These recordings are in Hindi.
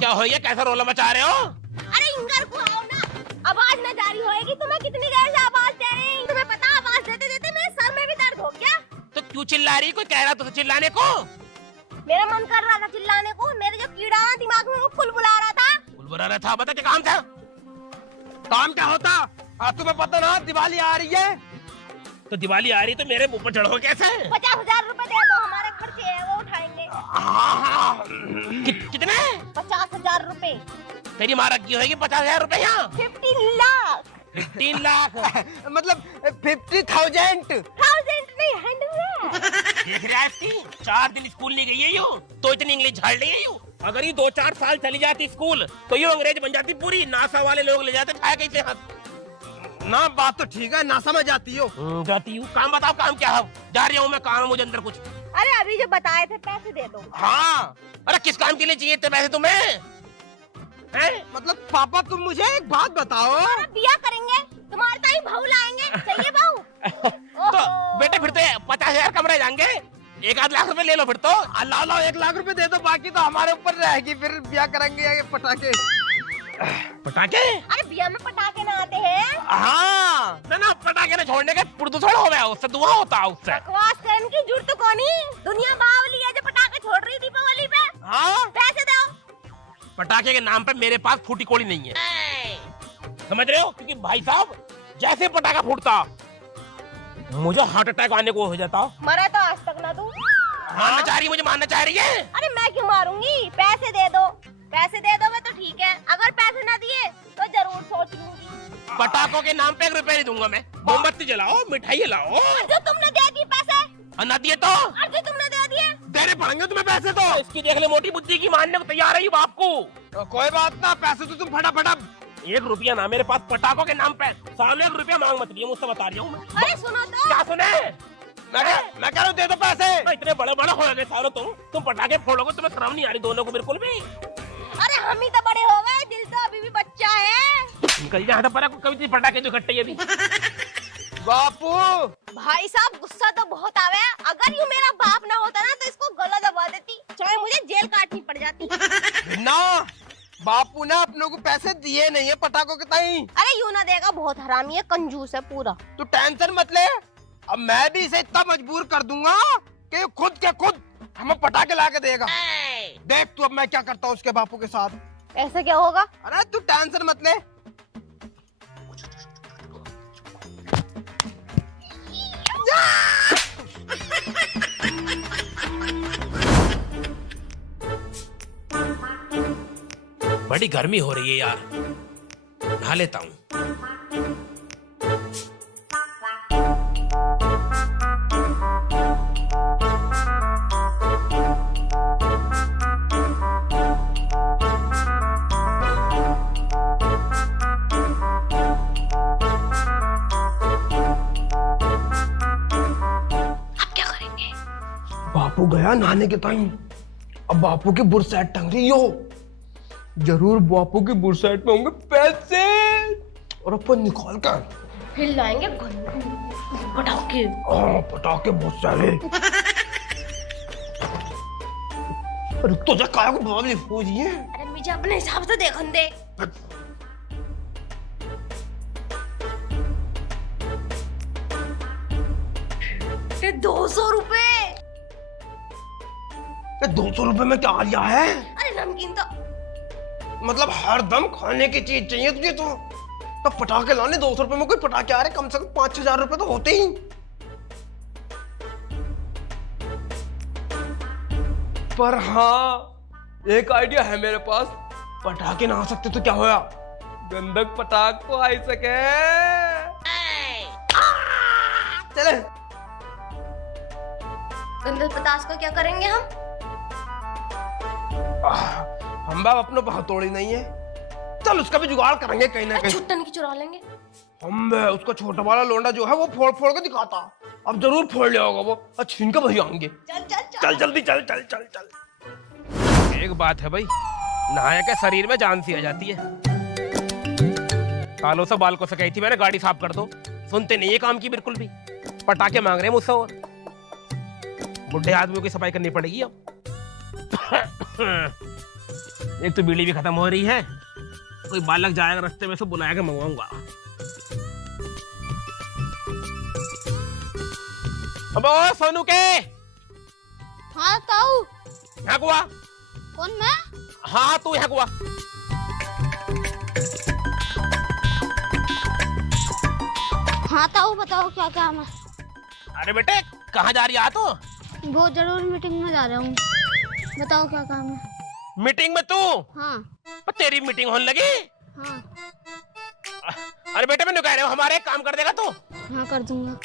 क्या हो गया, कैसा रोला मचा रहे हो? अरे इंगर को आओ ना, आवाज न जारी होएगी। तुम्हें कितनी देर से आवाज दे रही हूँ, तुम्हें पता आवाज देते देते मेरे सर में भी दर्द हो गया। तो क्यों चिल्ला रही? कोई कह रहा तो चिल्लाने को? मेरा मन कर रहा था चिल्लाने को, मेरे जो कीड़ा ना दिमाग में वो बुलबुला रहा था। बुलबुला रहा था? बता क्या काम था? काम क्या होता? आज तुम्हें पता ना दिवाली आ रही है। तो दिवाली आ रही तो मेरे मुंह पर चढ़ो कैसे? 50,000 रुपए दे दो, हमारे खर्चे है वो उठाएंगे। कितने? 50,000 रुपए। तेरी माँ रखी होगी 50,000 रुपए यहाँ? 15 लाख। 15 लाख मतलब 50,000 नहीं 100। देख रहा है इसकी, 4 दिन स्कूल नहीं गई है यूं, तो इतनी इंग्लिश झाड़ ली है यूं। अगर ये 2-4 साल चली जाती स्कूल तो यूं अंग्रेज बन जाती पूरी। नासा वाले लोग ले जाते खाया कैसे हाथ। ना बात तो ठीक है, ना समझ आती हो। जाती हूँ। काम बताओ, काम क्या है? जा रही हूँ मैं, काम है मुझे अंदर कुछ। अरे अभी जो बताए थे पैसे दे दो। हाँ, अरे किस काम के लिए चाहिए थे पैसे तुम्हें? हैं? मतलब पापा तुम मुझे एक बात बताओ। बिया करेंगे, तुम्हारे ताई बहू लाएंगे, चाहिए बहू? तो बेटे फिर तो 50,000 कमरे जाएंगे, 1-8 लाख रुपए ले लो फिर तो। अल्लाह ला 1 लाख रुपए दे दो, बाकी तो हमारे ऊपर रहेगी। फिर ब्याह करेंगे या पटाखे? पटाखे? अरे बिया में पटाखे ना आते हैं। हाँ ना पटाखे ना छोड़ने के प्रदूषण हो गया, उससे धुआं होता है उससे। बकवास करने की जरूरत तो कोनी, दुनिया बावली है जो पटाखे छोड़ रही दीपावली पे। हाँ पैसे दो। पटाखे के नाम पे मेरे पास फूटी कोड़ी नहीं है, समझ रहे हो? क्योंकि भाई साहब जैसे पटाखा फूटता मुझे हार्ट अटैक आने को हो जाता। मरा तो आज तक ना तू। मारना चाह रही है मुझे, मारना चाह रही है। अरे मैं क्यों मारूंगी, पैसे दे दो। पैसे दे दो मैं तो ठीक है, अगर पैसे ना दिए तो जरूर सोच लूंगी। पटाखों के नाम पे 1 रुपए नहीं दूंगा मैं। मोमबत्ती जलाओ, मिठाई लाओ। और जो तुमने दे दी पैसे, और ना दिए तो और जो तुमने दे दिए देने पड़ेंगे तुम्हें पैसे। तो इसकी देख ले, मोटी बुद्धि की मानने को तैयार है ये बाप को। तो कोई बात ना, पैसे तो तुम फटाफट। 1 रुपया ना मेरे पास पटाखों के नाम पे। सामने 1 रुपया मांग मत, मुझसे बता रही हूँ मैं। अरे सुनो तो। क्या सुने? मैं कह रहा हूँ दे दो पैसे। इतने बड़े बड़े हो गए सालों, तुम पटाखे फोड़ोगे, तुम्हें शर्म नहीं आ रही दोनों को बिल्कुल भी? अरे हम ही तो बड़े हो गए, दिल तो अभी भी बच्चा है। निकल जा पर कभी पटाखे जो खट्टे अभी। बापू भाई साहब गुस्सा तो बहुत आवे है। अगर यूँ मेरा बाप ना होता ना तो इसको गला दबा देती, चाहे मुझे जेल काटनी पड़ जाती। ना बापू ने अपनों को पैसे दिए नहीं है पटाखों के ताई। अरे यूँ ना देगा, बहुत हरामी है, कंजूस है पूरा। तू टेंशन मत ले, अब मैं भी इसे इतना मजबूर कर दूंगा कि खुद के खुद हमें पटाखे ला के देगा। देख तू अब मैं क्या करता हूँ उसके बापू के साथ। ऐसे क्या होगा? अरे तू टेंशन मत ले। बड़ी गर्मी हो रही है यार, नहा लेता हूँ। बापू गया नहाने के टाइम, अब बापू की बुरसैट टंग रही हो। जरूर बापू की बुरसैट में होंगे पैसे, और अपन निकाल कर फिर लाएंगे पटाखे। पटाखे बहुत सारे। अरे तो जा काया को बावली हो रही है। अरे मुझे अपने हिसाब से देखन दे। ये 200 रुपए। 200 रुपए में क्या लिया है? अरे नमकीन तो मतलब हर दम खाने की चीज चाहिए तुझे तो पटाखे लाने 200 रुपए में कोई पटाखे आ रहे, कम से कम 5-6 हजार रुपए तो होते ही। पर हाँ एक आइडिया है मेरे पास, पटाखे ना आ सकते तो क्या होया, गंधक पटाख तो आ ही सके। चले गंधक पतास को क्या करेंगे हम बाप अपनों पर हथौड़ी नहीं है, चल उसका भी जुगाड़ करेंगे कहीं ना कहीं। छुट्टन की चुरा लेंगे। हम उसका छोटा वाला लोंडा जो है वो फोड़ फोड़ के दिखाता, अब जरूर फोड़ लिया होगा वो, छीन के भैया आएंगे। चल जल्दी चल चल चल चल। एक बात है भाई, नहाया के शरीर में जान सी आ जाती है। कालों से बाल को से कही थी मैंने गाड़ी साफ कर दो, सुनते नहीं है काम की बिल्कुल भी। पटाखे मांग रहे हैं मुझसे, और बुढ़े आदमियों की सफाई करनी पड़ेगी अब। एक तो बीड़ी भी खत्म हो रही है, कोई बालक जाएगा रास्ते में से बुलाया के मंगवाऊंगा। अब ओ सोनू के हाँ ताऊ। यहाँ हुआ। कौन मैं? हाँ तू यहाँ हुआ। हाँ ताऊ बताओ क्या काम है? अरे बेटे कहाँ जा रही है तू? बहुत जरूरी मीटिंग में जा रहा हूँ। बताओ क्या काम है? मीटिंग में तू? हाँ। पर तेरी मीटिंग होने लगी? हाँ। अरे बेटे मैंने कह रहे हो हमारे काम कर देगा तू? हाँ कर दूंगा।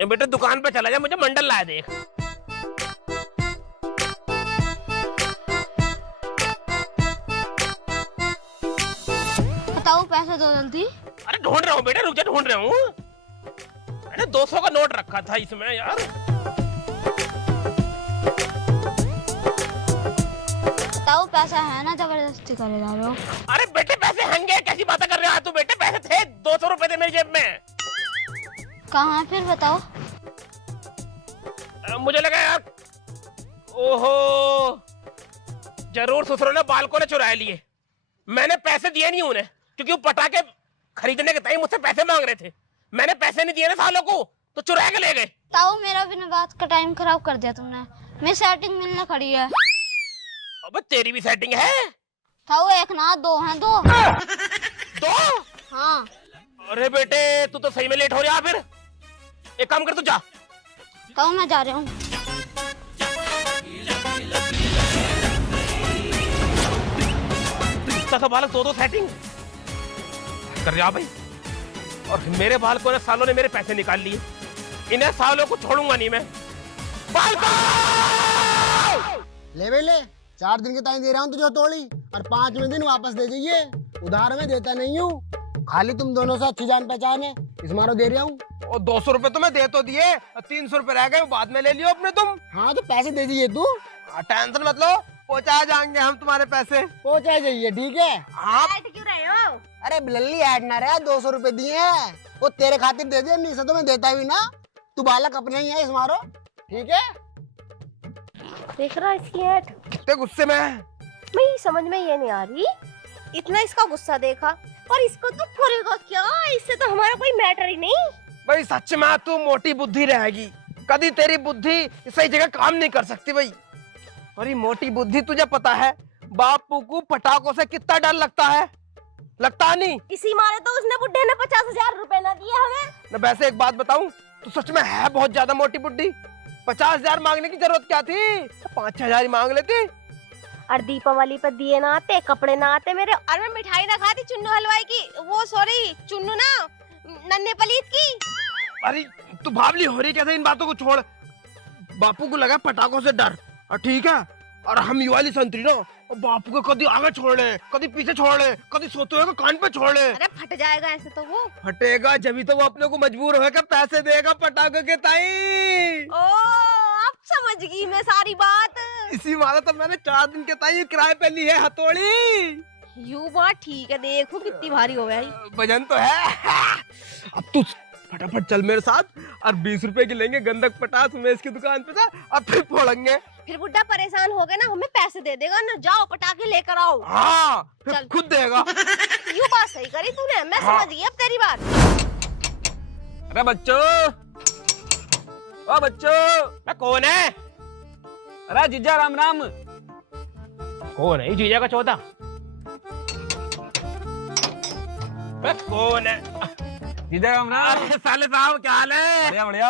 ये बेटे दुकान पे चला जा, मुझे मंडल लाया देख। बताओ पैसे दो जल्दी। अरे ढूंढ रहा हूँ बेटे, रुक जा, ढूंढ रहा हूँ। अरे 200 का नोट रखा था इसमें यार। बताओ पैसा है ना, जबरदस्ती करे जा रहे हो। अरे बेटे पैसे होंगे, कैसी बातें कर रहे हो तू? बेटे पैसे थे 200 रुपए थे मेरी जेब में। कहाँ फिर बताओ। मुझे लगा यार, ओहो जरूर ससुरों ने बालकों ने चुरा लिए। मैंने पैसे दिए नहीं उन्हें, क्योंकि वो पटाखे खरीदने के टाइम मुझसे पैसे मांग रहे थे। मैंने पैसे नहीं दिए ना सालों को, तो चुरा के ले गए। ताऊ मेरा बिना बात का टाइम खराब कर दिया तुमने। मेरी सेटिंग मिलने खड़ी है। अब तेरी भी सेटिंग है? ताऊ एक ना दो हैं, दो। दो? हाँ। अरे बेटे तू तो सही में लेट हो रहा। फिर एक काम कर, तू जा। ताऊ मैं जा रहा हूँ। तो बालक दो सेटिंग कर रहा भाई, और मेरे बालकों ने सालों ने मेरे पैसे निकाल लिए। इन्हें सालों को छोड़ूंगा नहीं मैं। बालकों! ले भाई ले, 4 दिन के टाइम दे रहा हूँ तुझे तोड़ी, और 5वें दिन वापस दे जाइए। उधार में देता नहीं हूँ, खाली तुम दोनों से अच्छी जान पहचान है, इस मारो दे रहा हूँ। और 200 रुपए तो मैं दे तो दिए, 300 रुपए रह गए, बाद में ले लियो अपने तुम। हाँ तो पैसे दे दीजिए तू। टेंशन मत लो, पहुंचा जाएंगे हम तुम्हारे पैसे। पहुंचा जाइए, ठीक है। आप क्यों रहे हो? अरे लल्ली ऐड ना रहा, 200 रुपए दिए हैं, वो तेरे खातिर दे दिए, नहीं से तो मैं देता भी ना। तू बालक अपने ही है, इस मारो, ठीक है। देख रहा इसकी ऐड। कितने गुस्से में है। मैं समझ में ये नहीं आ रही, इतना इसका गुस्सा देखा और इसको तो करेगा क्या? इससे तो हमारा कोई मैटर ही नहीं। भाई सच में तू मोटी बुद्धि रहेगी, कभी तेरी बुद्धि सही जगह काम नहीं कर सकती भाई। और ये मोटी बुद्धि, तुझे पता है बापू को पटाखों से कितना डर लगता है? लगता नहीं? इसी मारे तो उसने बुड्ढे ने 50,000 रुपए ना दिए हमें। मैं वैसे एक बात बताऊं, तू सच में है बहुत ज्यादा मोटी बुद्धि। 50,000 मांगने की जरूरत क्या थी? 5-6 ही मांग लेती। और दीपावली पर दिए ना आते, कपड़े ना आते मेरे। और मैं मिठाई ना खाती चुन्नू हलवाई की, वो सॉरी चुन्नू ना नन्हे पलीत की। अरे तू भावली हो रही कैसे? इन बातों को छोड़। बापू को लगा पटाखों से डर, और ठीक है, और हम ये वाली संतरी ना, और बापू को कभी आगे छोड़ ले, कभी पीछे छोड़ ले, कभी सोते हुए कान पे छोड़ ले। अरे फट जाएगा ऐसे तो वो। फटेगा जब तो वो अपने को मजबूर होकर पैसे देगा पटाखे के ताई। ओ अब समझ गई मैं सारी बात। इसी मारे तो मैंने 4 दिन के ताई किराए पे ली है हथौड़ी। यू बात ठीक है, देखो कितनी भारी हो गई। वजन तो है। अब तू फटाफट चल मेरे साथ, और 20 रुपए की लेंगे गंधक पटास में इसकी दुकान पे था, अब फिर फोड़ेंगे। फिर बुड्ढा परेशान हो गया ना, हमें पैसे दे देगा ना। जाओ पटाखे लेकर आओ। हाँ फिर चल। खुद देगा। यू बात सही करी तूने, मैं हाँ। समझ गई अब तेरी बात। अरे बच्चों, ओ बच्चों, कौन है? अरे जीजा राम राम। कौन है जीजा का चौथा? कौन है? जीजा राम राम। अरे साले साहब क्या हाल है? बढ़िया बढ़िया।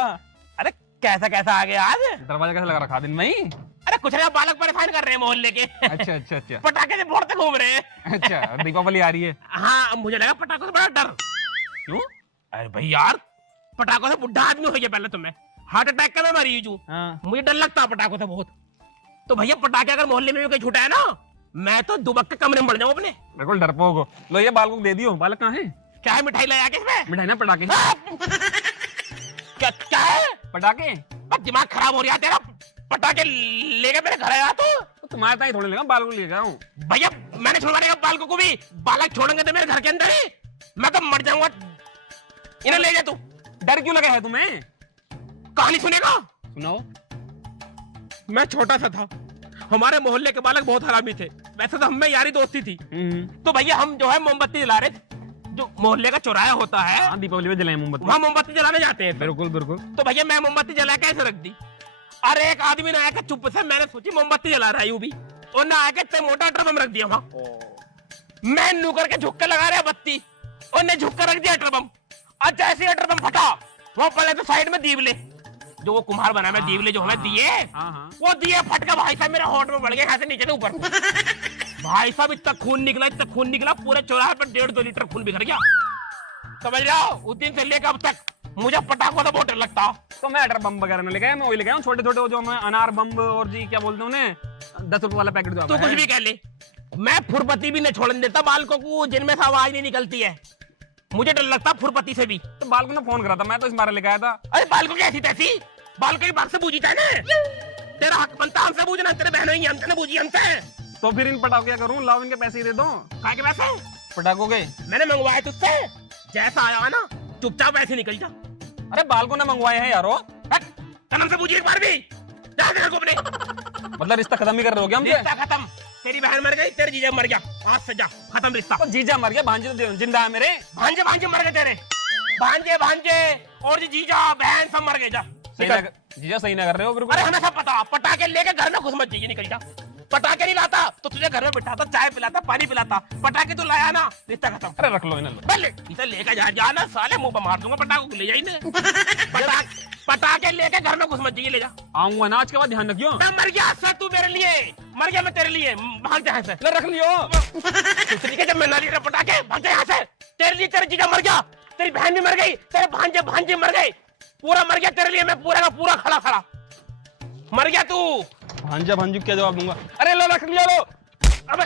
अरे कैसा कैसा आ गया आज? दरवाजा कैसे लगा रखा दिन में ही? अरे कुछ नहीं, बालक परेशान कर रहे हैं मोहल्ले के। अच्छा अच्छा अच्छा पटाखे से फोड़ते घूम रहे हैं। अच्छा, दीपावली आ रही है। हाँ मुझे लगा पटाखों से बड़ा डर। क्यों? अरे भाई यार, पटाखों से बुढ़ा आदमी हो गया पहले तो मैं हार्ट अटैक का मैं मरीज हूँ। हाँ। मुझे डर लगता है पटाखों से बहुत। तो भैया पटाखे अगर मोहल्ले में भी कहीं छूटा है ना, मैं तो दुबक के कमरे में बढ़ जाऊँ अपने। बिल्कुल डरपोक हो। लो ये बालक को दे दियो। बालक कहाँ है? क्या है, मिठाई लाया क्या इसमें? मिठाई ना पटाखे। क्या क्या है? पटाखे? बस दिमाग खराब हो रहा है तेरा। पटाखे लेके मेरे घर आया तो तुम्हारे ताई थोड़ी लेगा, बालक को ले जाऊं। भैया मैंने छुड़वाने का बालकों को भी। बालक छोड़ेंगे तो मेरे घर के अंदर ही मैं तो मर जाऊंगा। इन्हें ले जा तू। डर क्यों लगा है तुम्हें? कहानी सुनेगा? सुनाओ। मैं छोटा सा था हमारे मोहल्ले के बालक बहुत हरामी थे। वैसे तो हम में यारी दोस्ती थी। तो भैया हम जो है मोमबत्ती जला रहे थे, जो मोहल्ले का चौराहा होता है, हाँ, दीपावली में जलाए मोमबत्ती। वहाँ मोमबत्ती जलाने जाते हैं। बिल्कुल बिल्कुल। तो भैया मैं मोमबत्ती जला के ऐसे रख दी। अरे एक आदमी ने आया चुप से, मैंने सोची मोमबत्ती जला रहा है यूं भी, और ना आके इतने मोटा ड्रम रख दिया वहाँ। मैं नू करके झुक के लगा रहा बत्ती, और ने झुक कर रख दिया ड्रम। और जैसे ड्रम फटा, वो पहले तो साइड में दीवले, जो वो कुम्हार बना में दीवले जो हमें दिए, वो दिए फट के भाई साहब मेरे होठ में बढ़ गए, यहाँ से नीचे से ऊपर। भाई साहब इतना खून निकला, पूरे चौराहे पर 1.5-2 लीटर खून बिखर गया। समझ रहे हो? उस दिन से लेकर अब तक मुझे पटाखों से बहुत डर लगता। तो मैं एटर बम वगैरह में लेके आया, मैं वही लेके आया छोटे छोटे, जो मैं अनार बम और जी क्या बोलते हैं उन्हें, 10 रुपए वाला पैकेट जो आता तू है। कुछ भी कह ले, मैं फुरपति भी नहीं छोड़ने देता बालकों को जिनमें से आवाज नहीं निकलती है। मुझे डर लगता फुरपति से भी। तो बालकों ने फोन करा था, मैं तो इस बारे लेके आया था। अरे बालकों की ऐसी तैसी, बालकों की बात से बूझी था ना, तेरा हक बनता हमसे बूझना, तेरे बहनों ही हमसे ना बूझी हमसे। तो फिर इन पटाखों क्या करूं, लाओ इनके पैसे ही दे दो। काय के पैसे? पटाखों के मैंने मंगवाए तुझसे, जैसा आया ना चुपचाप ऐसे निकल जा। अरे बालकों ने मंगवाए हैं यारो। तनम से बूझी एक बार भी, जा तेरे को अपने। मतलब रिश्ता खत्म ही कर रहे हो क्या हमसे? रिश्ता खत्म, तेरी बहन मर गई, तेरे जीजा मर गया, आज से जा, खत्म रिश्ता। तो जीजा मर गया, भांजे तो जिंदा है मेरे। भांजे मर गए तेरे, भांजे और जो जीजा बहन सब मर गए। जा जीजा सही ना कर रहे हो बिल्कुल। अरे हमें सब पता, पटाखे लेके घर में घुस मत जाइए, निकल जा। पटाखे नहीं लाता तो तुझे घर में बिठाता, चाय पिलाता, पानी पिलाता, पटाखे तो लाया ना, रिश्ता खत्म। अरे रख लो इन्हें, इसे लेकर जाना, साले मुंह पर मार दूंगा, पटाखों को ले जाइए। पटाखे लेके घर में घुस मत जाइए, ले जा। आऊंगा ना आज के बाद, ध्यान रखियो। मैं मर गया सर, तू मेरे लिए मर गया, मैं तेरे लिए, भाग जा यहाँ से। रख लियो दूसरी के जब मैं ना ली पटाखे, भाग जा यहाँ से। तेरे लिए तेरे जीजा मर गया, तेरी बहन भी मर गई, तेरे भांजे मर गए, पूरा मर गया तेरे लिए, मैं पूरा का पूरा खड़ा मर गया तू। भांजू क्या जवाब दूंगा? अरे लो रख लिया लो। अबे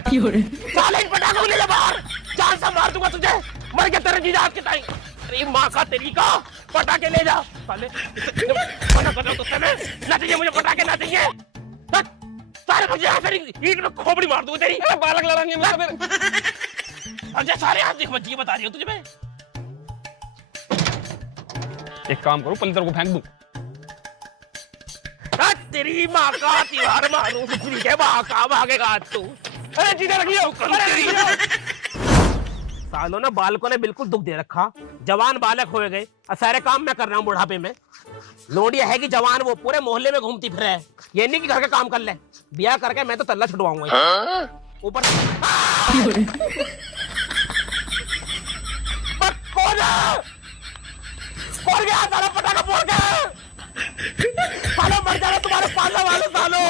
साले पटाखों ले जा बाहर, जान से मार दूंगा तुझे, मर गया तेरे जीजा आपके ताई। तेरी माँ का तेरी का, पटाखे ले जा साले। मना कर रहा हूं तुझसे मैं, ना चाहिए मुझे पटाखे, ना चाहिए। सारे मुझे यहाँ से ईंट में खोपड़ी मार दूंगा तेरी। बालक लड़ाएंगे मेरा फिर। अब सारे हाथ देख मत बता रही हो तुझे मैं। एक काम करूं, पलितर को फेंक दूं। तेरी माँ का त्योहार मारूं, दूसरी के माँ का भागेगा तू। अरे जीजा रखियो, सालों ना बालकों ने बिल्कुल दुख दे रखा, जवान बालक हो गए, सारे काम मैं कर रहा हूँ बुढ़ापे में। लोडिया है कि जवान वो पूरे मोहल्ले में घूमती फिरे है, ये नहीं कि घर का काम कर ले। ब्याह करके मैं तो तल्ला छुड़वाऊंगा ऊपर। कौन गया साला पटाखा फोड़ के? सालो मर जाना तुम्हारे पालने वाले, सालो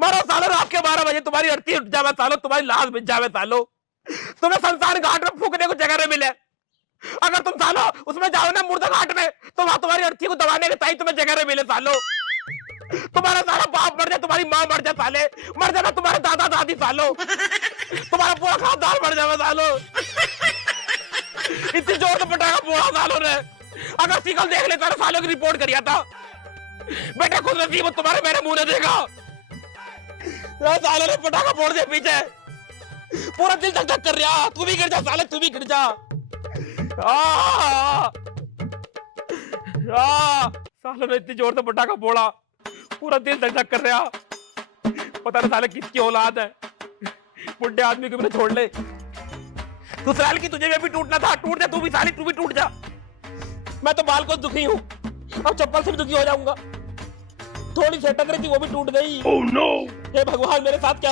मरो सालो, रात के 12 बजे तुम्हारी अर्थी उठ जावे सालो, तुम्हारी लाश बिछ जावे सालो, तुम्हें संसार घाट में फूकने को जगह नहीं मिले। अगर तुम सालो उसमें जाओ ना मुर्दा घाट में, तो वहां तुम्हारी अर्थी को दबाने के ताई तुम्हें जगह नहीं मिले सालो। तुम्हारा सारा बाप मर जाए, तुम्हारी माँ मर जाए साले, मर जाना तुम्हारे दादा दादी सालो, तुम्हारा पूरा खानदान मर जावे सालो। इतनी जोर से पटाखा फोड़ा सालों ने, अगर सिकल देख लेता ना सालों की रिपोर्ट करिया था। बेटा खुद नसीब तुम्हारे मेरे मुंह ने देखा, सालों ने पटाखा फोड़ दिया पीछे, पूरा दिल धक धक कर रहा। तू भी गिर जा साले, तू भी गिर जा। सालों ने इतनी जोर से पटाखा फोड़ा, पूरा दिल धक धक कर रहा। पता नहीं साले किसकी औलाद है, बुढ़े आदमी को मैंने छोड़ ले। तू साल की तुझे भी टूटना था, टूट जा तू भी साली, तू भी टूट जा। मैं तो बाल को दुखी हूँ, अब चप्पल से भी दुखी हो जाऊंगा। थोड़ी सी टक रही थी वो भी टूट गई। oh, no. हे भगवान मेरे साथ क्या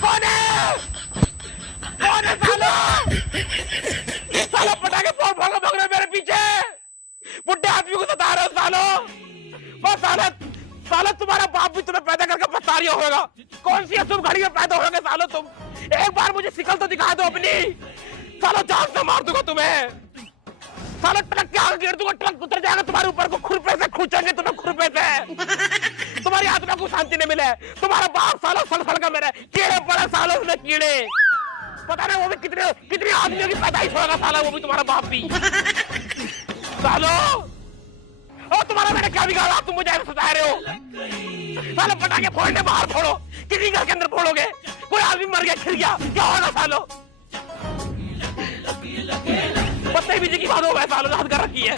कौन है? कौन है साला? साला पटाखे फोड़ फोड़ भाग रहे मेरे पीछे, बुढ़े आदमी को सता रहे हो सालो। बस साला तुम्हारा बाप भी तुम्हें पैदा करके पछतारिया होगा। कौन सी तुम घड़ी में पैदा होगे सालो तुम? एक बार मुझे शिकल तो दिखा दो अपनी, सालो जान से मार दूंगा तुम्हें। सालो ट्रक के आगे गिर दूंगा, ट्रक उतर जाएगा तुम्हारे ऊपर को, खुरपे से खींचेंगे तुम्हें, खुरपे से तुम्हारी आत्मा को शांति नहीं मिले। तुम्हारा बाप सालो सड़ का मेरे कीड़े पड़े सालो, उसमें कीड़े, पता नहीं वो भी कितने आदमियों की पैदाइश होगा साला, वो भी तुम्हारा बाप भी सालो। और तुम्हारा मैंने क्या बिगाड़ा, तुम मुझे सता रहे हो? सालो पटाखे फोड़ने बाहर फोड़ो, किसी घर के अंदर फोड़ोगे, कोई आदमी मर गया खिल गया क्या होगा सालो? बदतमीजी की बात हो गई सालो, हद कर रखी है।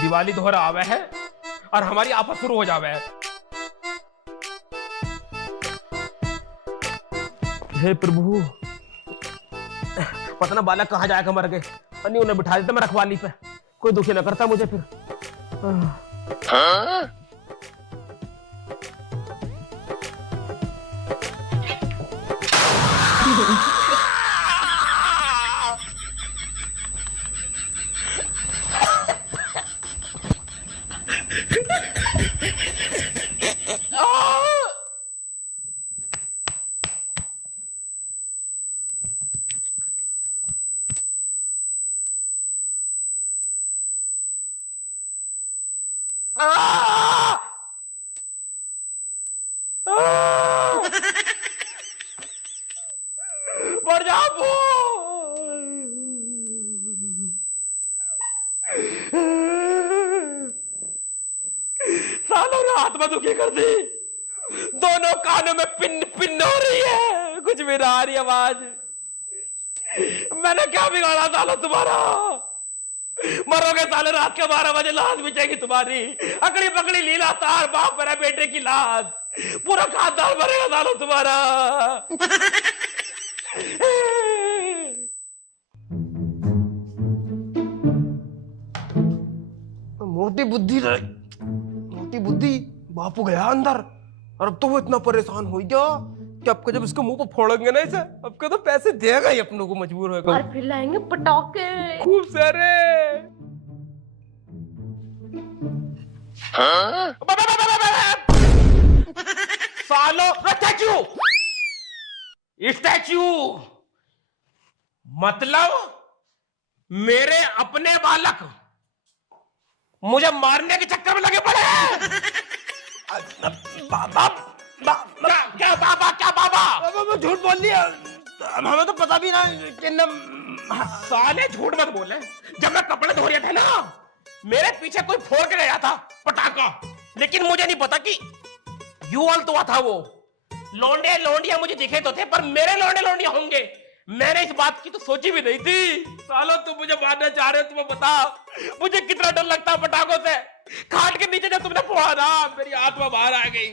दिवाली दोहरा आवे है और हमारी आपस शुरू हो जावे है। हे प्रभु, पता ना बालक कहाँ जाकर मर गए। अन्य उन्हें बिठा देते मैं रखवाली पे, कोई दुखी ना करता मुझे फिर। मर जाओ। सालों ने आत्मा दुखी कर दी, दोनों कानों में पिन पिन हो रही है, कुछ भी ना आ रही आवाज। मैंने क्या बिगाड़ा सालों तुम्हारा? मरोगे साले रात के 12 बजे, लाश बिछेगी तुम्हारी, अकड़ी पकड़ी लीला तार, बाप मेरा बेटे की लाश, पूरा खानदान मरेगा सालों तुम्हारा। मोटी बुद्धि रही, मोटी बुद्धि। बापू गया अंदर और अब तो वो इतना परेशान हो गया कि अब जब इसके मुंह पर फोड़ेंगे ना इसे, अब के तो पैसे देगा ही अपनों को, मजबूर होगा। और फिर लाएंगे पटाखे खूब सारे। सालो स्टैचू, स्टैचू मतलब मेरे अपने बालक मुझे मारने के चक्कर में लगे पड़े हैं। बाबा क्या बाबा, क्या बाबा? झूठ बोल दिया, हमें तो पता भी ना कि साले झूठ मत बोले। जब मैं कपड़े धो रहे थे ना, मेरे पीछे कोई फोड़ के गया था पटाखा, लेकिन मुझे नहीं पता कि यूएल तो था वो। लौंडे लौंडिया मुझे दिखे तो थे, पर मेरे लौंडे लौंडिया होंगे, मैंने इस बात की तो सोची भी नहीं थी। सालो तुम मुझे मारना चाह रहे हो, तुम्हें बता मुझे कितना डर लगता है पटाखों से। खाट के नीचे जब तुमने फोड़ा ना, मेरी आत्मा बाहर आ गई,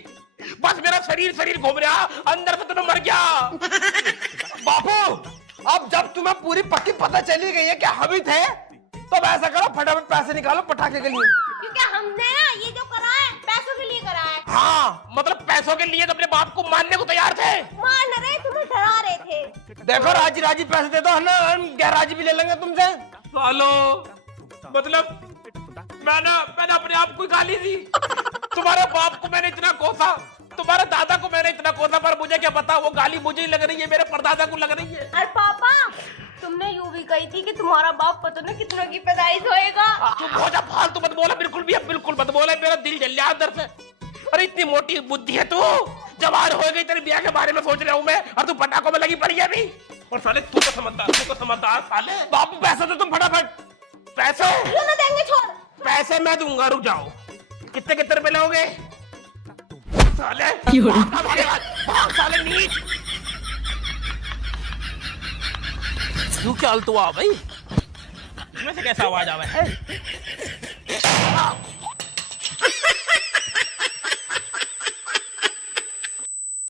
बस मेरा शरीर घूम रहा, अंदर से तुम्हें मर गया। बापू अब जब तुम्हें पूरी पक्की पता चली गई है कि हम ही थे, तो ऐसा करो फटाफट पैसे निकालो पटाखे के लिए। क्योंकि हमने ना ये जो करा है पैसों के लिए करा है। हाँ मतलब पैसों के लिए तो अपने बाप को मारने को तैयार थे। मान रहे, तुम्हें डरा रहे थे। देखो राजी राजी पैसे दे दो, हम गैराजी भी ले लेंगे तुमसे। सालो मतलब मैंने अपने आप को गाली दी। तुम्हारे बाप को मैंने इतना कोसा, तुम्हारे दादा को मैंने इतना कोसा, पर मुझे क्या पता वो गाली मुझे ही लग रही है, मेरे परदादा को लग रही है। अरे पापा, तुमने यूं भी कही थी कि तुम्हारा बाप पता नहीं कितनों की पैदाइश होएगा। चुप हो जा, फालतू मत बोला, बिल्कुल भी अब बिल्कुल मत बोला, मेरा दिल जल गया अंदर से। अरे इतनी मोटी बुद्धि है तू, जवान हो गई, तेरे ब्याह के बारे में सोच रहा हूँ मैं, और तू पटाखों में लगी पड़ी है अभी। और साले तू तो समझदार साले। बापू पैसा तो तुम फटाफट। पैसे क्यों ना देंगे? छोड़, पैसे मैं दूंगा, रुक जाओ। कितने रुपए लोगे? साले साले नीच, तू क्या हलतुआ भाई, इसमें से कैसा आवाज आवा है?